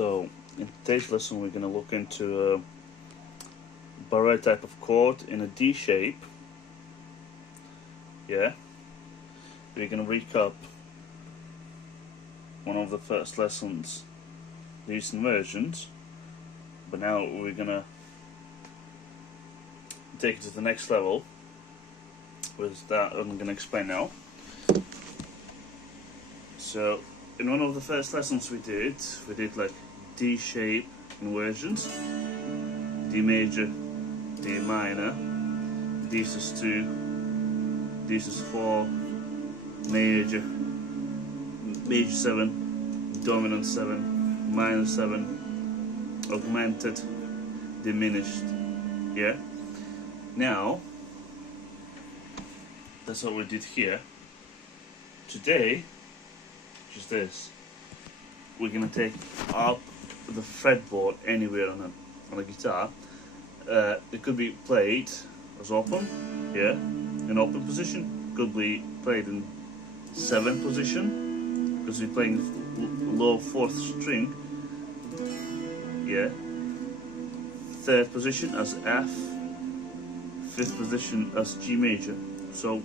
So in today's lesson we're going to look into a Barre type of chord in a D shape. Yeah, we're going to recap one of the first lessons, these inversions, but now we're going to take it to the next level with that I'm going to explain now. So in one of the first lessons we did like D shape inversions, D major, D minor, D sus2, D sus4, major, major 7, dominant 7, minor 7, augmented, diminished. Yeah. Now that's what we did here. Today, just this, we're gonna take up the fretboard anywhere on a guitar. It could be played as open, yeah, in open position. Could be played in 7th position because we're playing low 4th string, yeah. 3rd position as F, 5th position as G major. So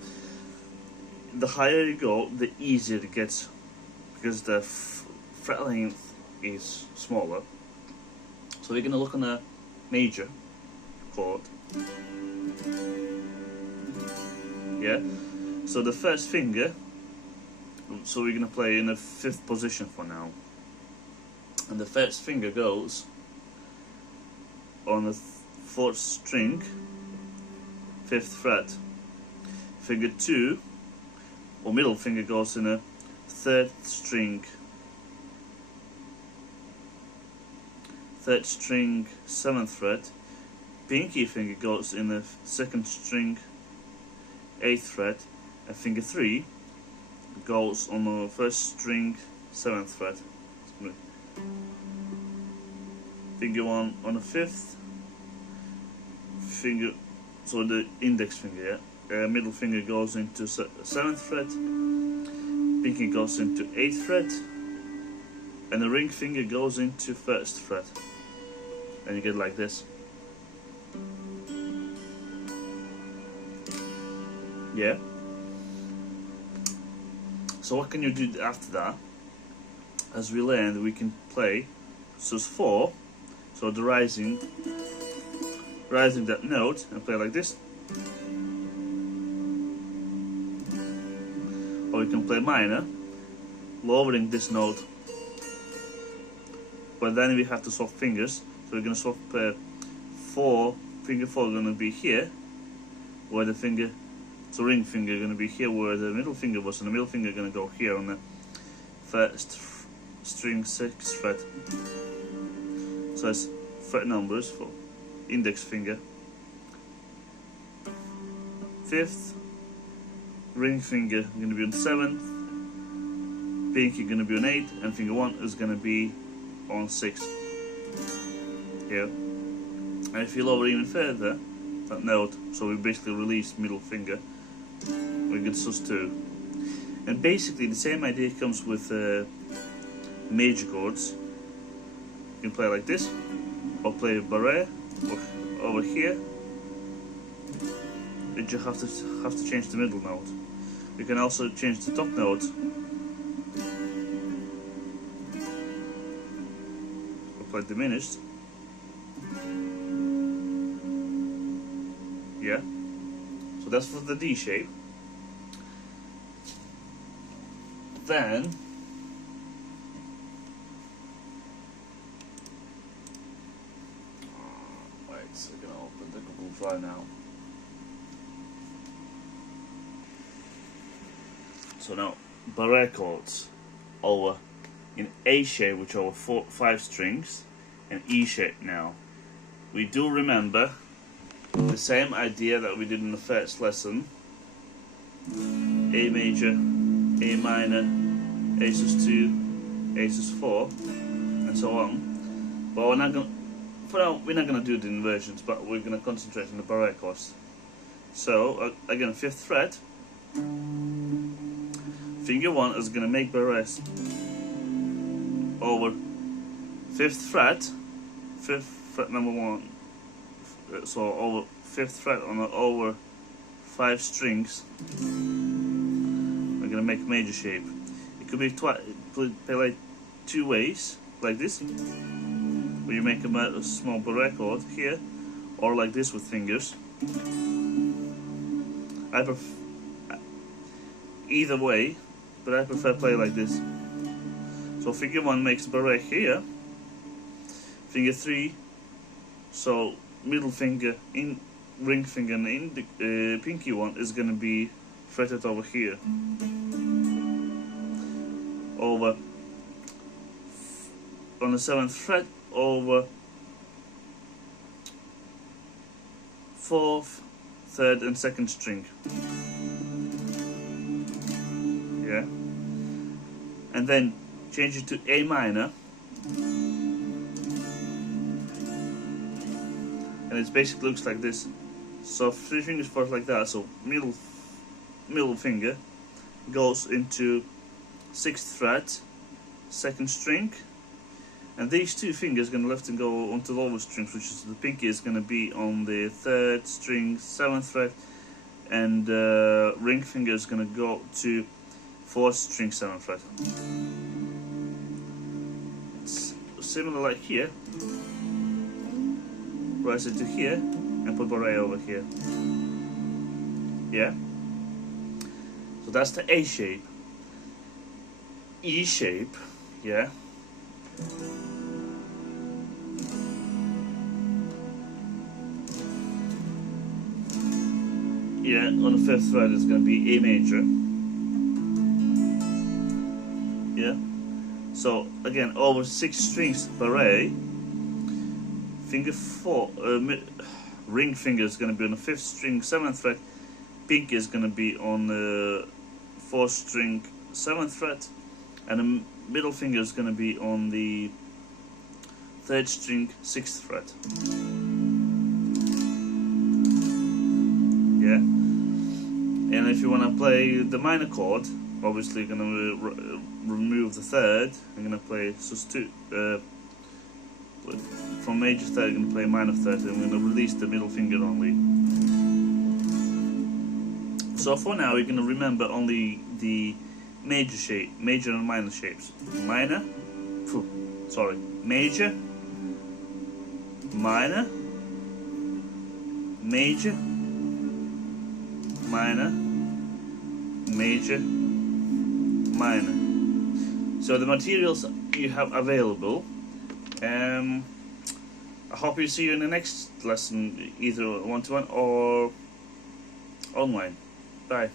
the higher you go, the easier it gets, because the fret length is smaller. So we're going to look on a major chord. Yeah. So the first finger. So we're going to play in the 5th position for now. And the first finger goes on the 4th string, 5th fret. Finger 2, or middle finger, goes in a 3rd string, 7th fret. Pinky finger goes in the 2nd string, 8th fret, and finger 3 goes on the 1st string, 7th fret. Finger 1 on the 5th finger, so the index finger, yeah. Middle finger goes into 7th fret, pinky goes into 8th fret, and the ring finger goes into 1st fret. And you get like this. Yeah. So what can you do after that? As we learned, we can play sus4, so the rising that note, and play like this. Or we can play minor, lowering this note, but then we have to swap fingers. So we're going to swap finger 4 going to be here, where the finger, so ring finger going to be here where the middle finger was, and the middle finger going to go here on the 1st string, 6th fret. So it's fret numbers for index finger, 5th, ring finger going to be on 7th, pinky going to be on 8th, and finger 1 is going to be on 6th. Yeah. And if you lower even further that note, so we basically release middle finger, we get sus2. And basically the same idea comes with major chords. You can play like this, or play Barre, or over here. You just have to change the middle note. You can also change the top note, or play diminished. Yeah. So that's for the D shape. Then wait, so we're gonna open the Google Drive now. So now Barre chords over in A shape, which are over 5 strings, and E shape. Now we do remember the same idea that we did in the first lesson: A major, A minor, A sus2, A sus4, and so on. But we're not gonna, for now, we're not gonna do the inversions, but we're gonna concentrate on the Barre chords. So again, 5th fret, finger 1 is gonna make Barres over fifth fret number 1. So over 5th fret on the over 5 strings, we're gonna make major shape. It could be play like 2 ways, like this, where you make a small barre chord here, or like this with fingers. I prefer either way, but I prefer play like this. So finger 1 makes barre here, finger 3, so middle finger in ring finger and in the pinky one is going to be fretted over here, over on the 7th fret, over 4th, 3rd and 2nd string. Yeah, and then change it to A minor, and it basically looks like this. So 3 fingers first like that. So middle finger goes into 6th fret, 2nd string, and these 2 fingers gonna lift and go onto the lower strings, which is the pinky is gonna be on the 3rd string, 7th fret, and ring finger is gonna go to 4th string, 7th fret. It's similar like here. Rise it to here and put barre over here. Yeah? So that's the A shape. E shape, yeah? Yeah, on the 5th fret it's going to be A major. Yeah? So again, over 6 strings barre, finger 4, ring finger is going to be on the 5th string, 7th fret, pinky is going to be on the 4th string, 7th fret, and the middle finger is going to be on the 3rd string, 6th fret. Yeah? And if you want to play the minor chord, obviously you're going to remove the 3rd, you're going to play from major 3rd, you're going to play minor 3rd, and we're going to release the middle finger only. So for now, you're going to remember only the major and minor shapes. Major, minor, major, minor, major, minor. So the materials you have available. I hope you see you in the next lesson, either one-to-one or online. Bye.